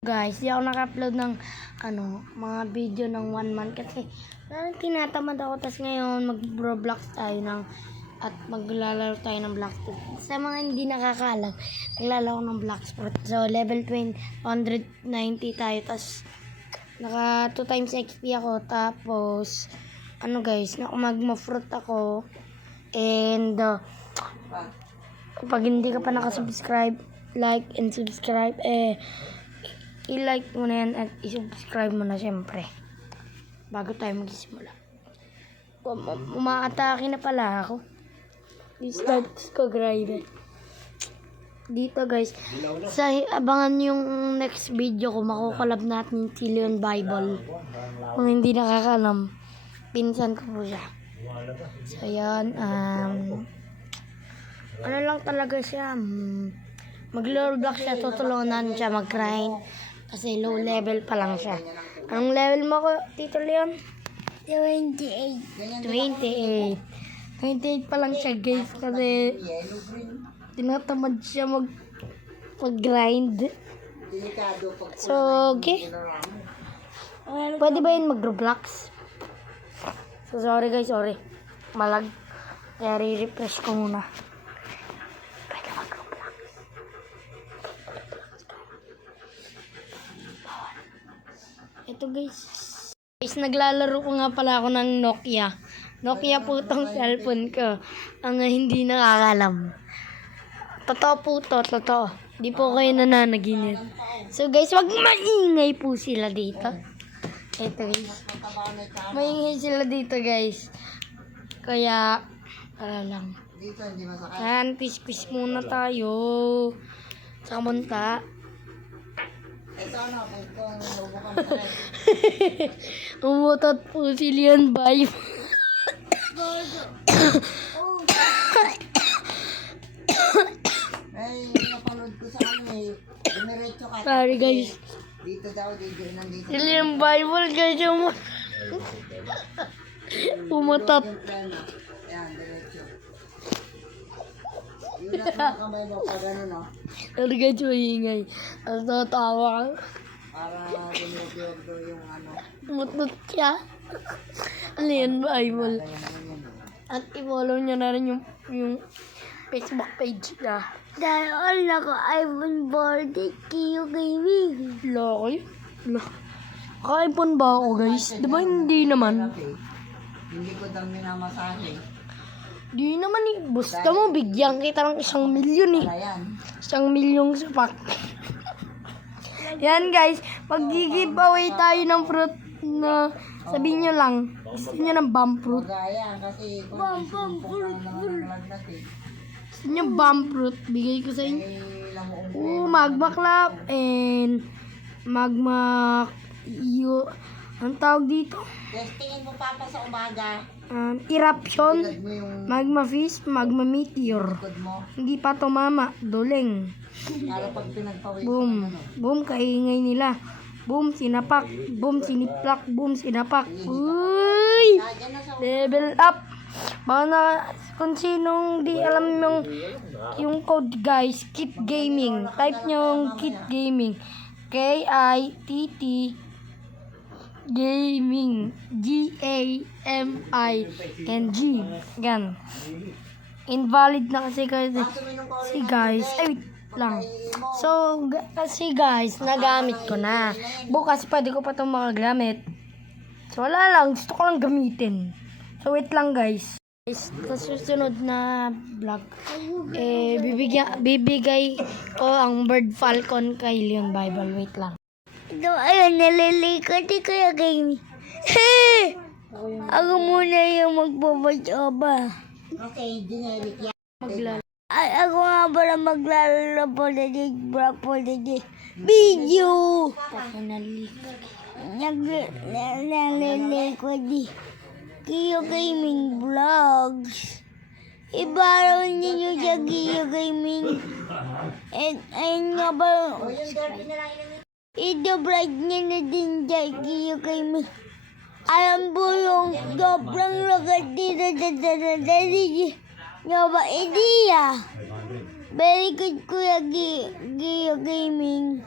Guys, di ako naka-upload ng mga video ng 1 month kasi parang tinatamad ako. Tas ngayon mag-Roblox tayo at maglalaro tayo ng Blacksport. Sa mga hindi nakakaalam, naglalaro ng Blacksport. So level 190 tayo. Tas naka 2 times XP ako. Tapos guys, magma-fruit ako. And pag hindi ka pa nakasubscribe, like and subscribe, i-like mo na yan at i-subscribe mo na syempre bago tayo magsimula. Umaatake na pala ako. I-start ko, grabe. Dito guys, abangan yung next video ko. Makukolab natin si Leon Bible. Kung hindi nakakalam, pinsan ko po siya. So yan, lang talaga siya, mag-Roblox siya, tutulungan siya mag-grind kasi low level pa lang siya. Anong level mo ko, Tito Leon? 28 pa lang siya guys kasi tinatamad siya mag-grind. So, okay. Pwede ba yun mag-Roblox? So, sorry guys, sorry. Malag. Kaya re-refresh ko muna. Ito guys, naglalaro ko nga pala ako ng Nokia. Nokia po itong cellphone ko. Ang hindi nakakalam. Totoo po to, totoo. Di po kayo nananaginip. So guys, wag maingay po sila dito. Ito guys, maingay sila dito guys. Kaya, lang. Ayan, quiz muna tayo. Sa kamunta. Umutot po si Leon Bible. Napanood ko sa dumiretso ka. Sorry guys. Dito daw, nandito. Si Leon Bible guys, umutot. Ayan, diretso. Yun ang kamay mo pa gano'n, no? Sorry guys, maingay. Ang tatawa ka. Para tinuturo yung Umutot siya. Leon Bible. At i-follow niya na rin yung Facebook page niya. Dahil all ako iPhone 40 Kiyo Gaming. Laki. Ka-iPhone ba ako guys? Diba hindi naman? Hindi ko daw minamasahe. Di naman eh. Basta mo, bigyan kita ng 1 milyon eh. Ayan. 1 milyong sapak. Yan guys, pag-giveaway tayo ng fruit na sabihin nyo lang, gusto nyo ng bomb fruit. Ayan, kasi kung nalaglag eh. Gusto nyo bomb fruit, bigay ko sa inyo. Magma clap and magma ang tawag dito? Testingin mo papa sa umaga. Eruption, Tulad mo yung magma fish, magma meteor. likod mo. Hindi pa tumama, duleng. Para pag pinagpawis Boom. Boom, kaingay nila. Boom, sinapak. Boom, siniplak. Boom, sinapak. Uy! Diyan na sa Level up. Baka na, kung sinong di alam yung code guys, Kit Gaming. Type nyo yung Kit Gaming. KITT Gaming. GAMING. Gan. Invalid na kasi guys. Ay, wait lang. So, kasi guys, nagamit ko na. Bukas pwede ko pa itong magamit. So, wala lang. Gusto ko lang gamitin. So, wait lang guys. Sa susunod na vlog, bibigay ko ang Bird Falcon kay Leon Bible. Wait lang. Ito, ayun, nalilikot ko yung gaming. Ako muna yung magbabadyoba. kasi generic yan. Ay, ako nga pala maglalaro po na video. Nalilikot di. Kiyo Gaming Vlogs. Ibaraw ninyo sa Kiyo Gaming. And ayun nga ba, i-bright nyo na din sa Kiyo Gaming. Alam po yung sobrang lagat dito sa nga ba idea? Very good Kuya Kiyo Gaming.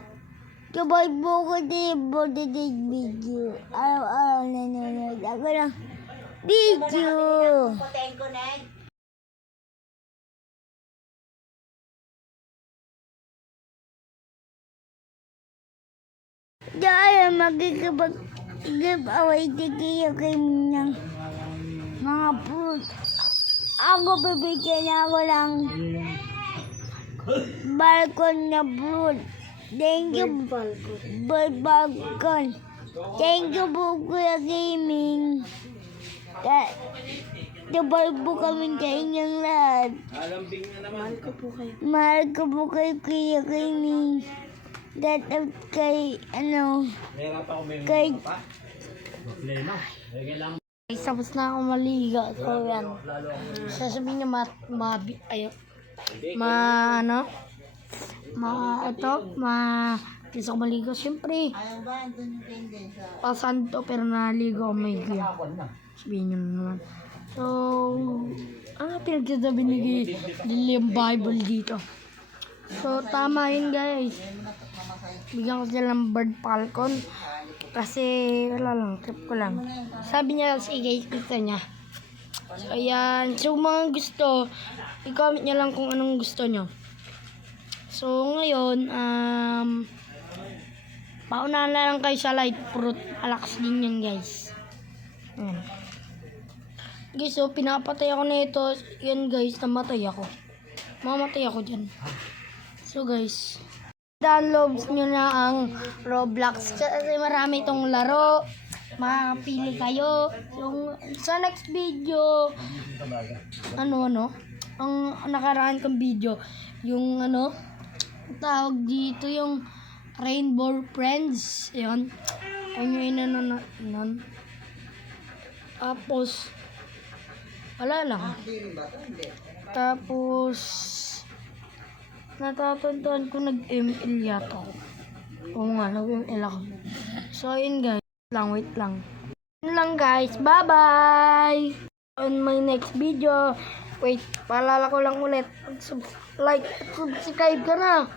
Kapag buko din video. Araw-araw nanonood ako ng video. Dahil magkikipag-giveaway tigiyo kayo ng mga fruit. Ako bibigyan ako ng balkon na fruit. Thank you, bird balkon. Thank you po, Kuya Gaming. Dabal po kami sa inyong lahat. Mahal ko po kayo, Kuya Gaming. That out kay, kay... Guys, tapos na ako maligo. So, yan. Sasabihin niya gusto ko maligo. Siyempre, pasanto pero naligo ako may gaya. Sabihin niyo naman. So, pinagsasabi ni yung Bible dito. So, tama yun guys. Bigyan ko sila ng bird falcon. Kasi, wala lang, trip ko lang. Sabi niya si guys, gusto niya. So, ayan. So, mga gusto, i-comment niya lang kung anong gusto niyo. So, ngayon, paunahan na lang kayo sa light fruit. Alakas din yan, guys. Ayan. Guys, so, pinapatay ako na ito. Yan, guys, namatay ako. Mamatay ako dyan. So, guys, downloads nyo na ang Roblox. Kasi marami itong laro. Makapili kayo. Yung, sa next video, ang nakaraan kong video, yung tawag dito yung Rainbow Friends. Yun. Yung tapos, wala lang. Tapos, natatantuan ko nag-ML yata ako. Oo nga, nag-ML ako. So, ayun guys. Wait lang. Yun lang guys. Bye-bye! On my next video. Wait, paalala ko lang ulit. Like, subscribe ka na.